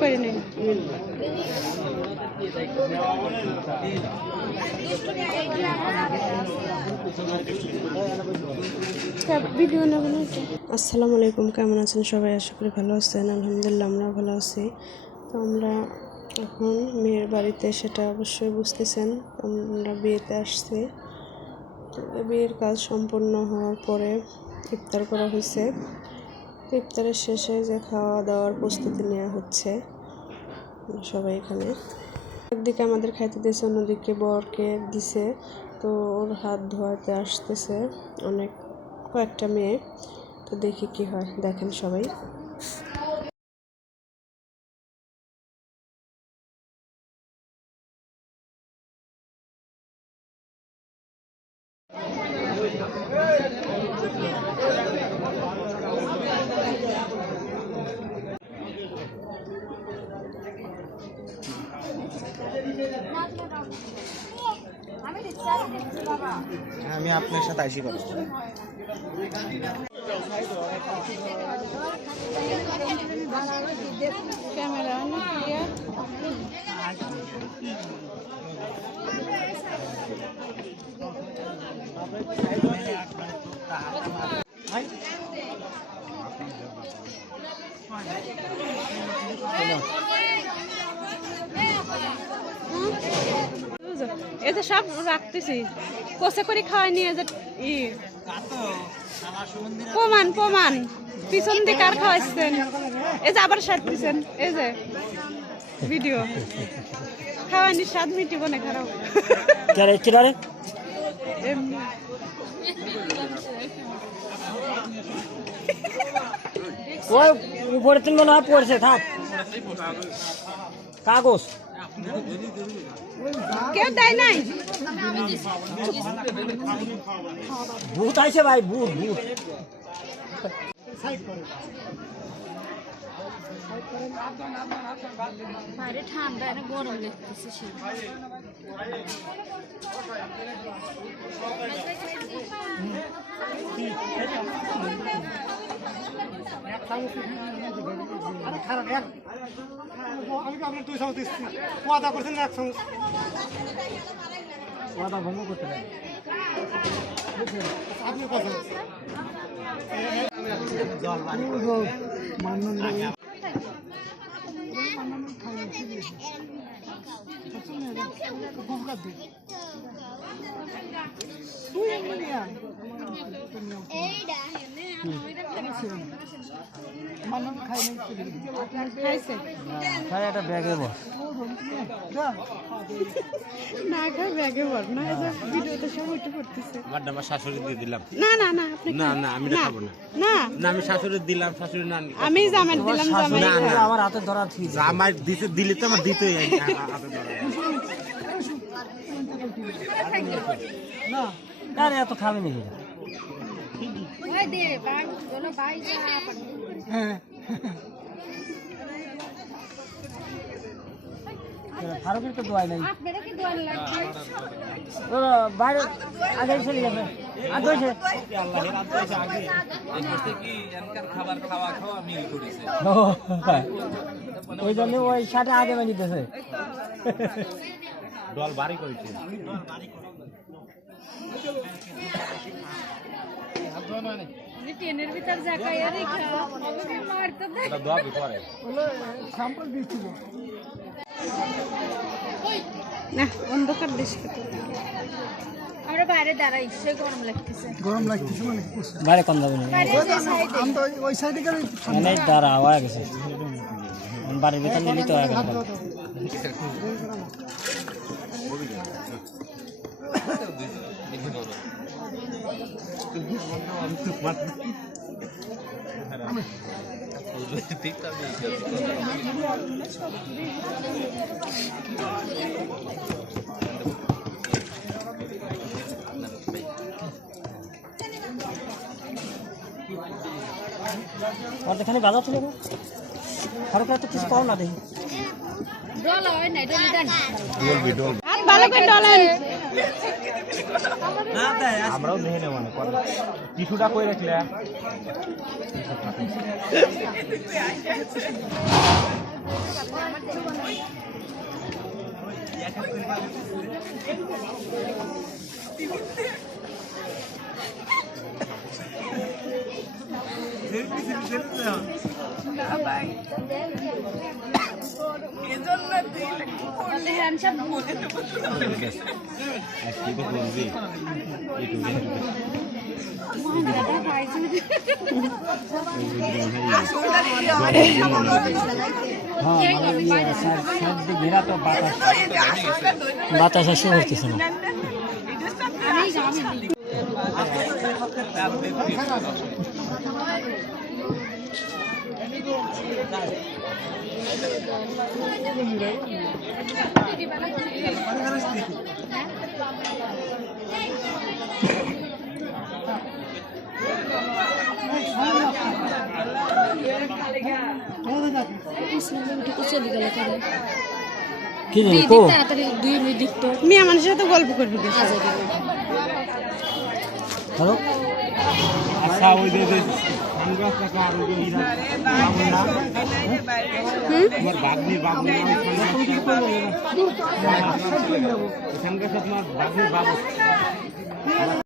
করে নিন। আসসালামু আলাইকুম, কেমন আছেন সবাই? আশা করি ভালো আছেন। আলহামদুলিল্লাহ আমরাও ভালো আছি। তো আমরা এখন মেয়ের বাড়িতে, সেটা অবশ্যই বুঝতেছেন, আমরা বিয়েতে আসছি। তো বিয়ের কাজ সম্পূর্ণ হওয়ার পরে ইফতার করা হয়েছে। ইফতারের শেষে যে খাওয়া দাওয়ার প্রস্তুতি নেওয়া হচ্ছে সবাই এখানে। একদিকে আমাদের খাইতে দিয়েছে, অন্যদিকে বরকে দিছে। তো ওর হাত ধোয়াতে আসতেছে কয়েকটা মেয়ে। তো দেখি কি হয়, দেখেন সবাই। আমি আপনার সাথে আসি পারবো। ক্যামেরা এই যে সব রাখতেছি, কষে করে খাওয়াই নিয়ে যে প্রমাণ পিছন দিকে আর খাওয়াইছেন। এই যে আবার সারতেছেন, এই যে ভিডিও খাওয়ানি স্বাদ মিটিব না খারাপ। উপরে তুমি মনে হয় পড়ছে, থাক কাগজ কেউ দেয় নাই। ভূত আইছে ভাই, ভূত ঠান্ডা গরম লাগতেছে। শাশুড়ি দিয়ে দিলাম। আমি জামাই দিলাম। আমার হাতে ধরা জামাই দিতে দিলে তো আমার দিতেই না এত খাবে নাকি? ফারুকের তো দোয়াই নাই, বাইরে আগে চলে যাবে। ওই জন্য ওই সাথে আগে বানিয়েছে দল বাড়ি করেছে। ট্রেনের ভিতর জায়গায় না অন্ধকার দেশ আমরা বাইরে দাঁড়াই, সে গরম লাগতেছে মানে বাইরে কম যাবে না, মানে দাঁড়া হয়ে গেছে বাড়ির ভিতর নিলি তো এখানে বাজার ছিল সরকার তো কিছু পাও না দেখি। আমরাও দেখে নেব না কিছুটা করে রাখলে ঘেরা তো বাতাস আসে করতেছে না। কি জানি কো মেয়ে মানুষের সাথে গল্প করবি হ্যালো আচ্ছা ওই যে সানগ্লাস টাকা আর ওই যে তোমার বাগনি সানগ্লাস তোমার বাগনির বাবু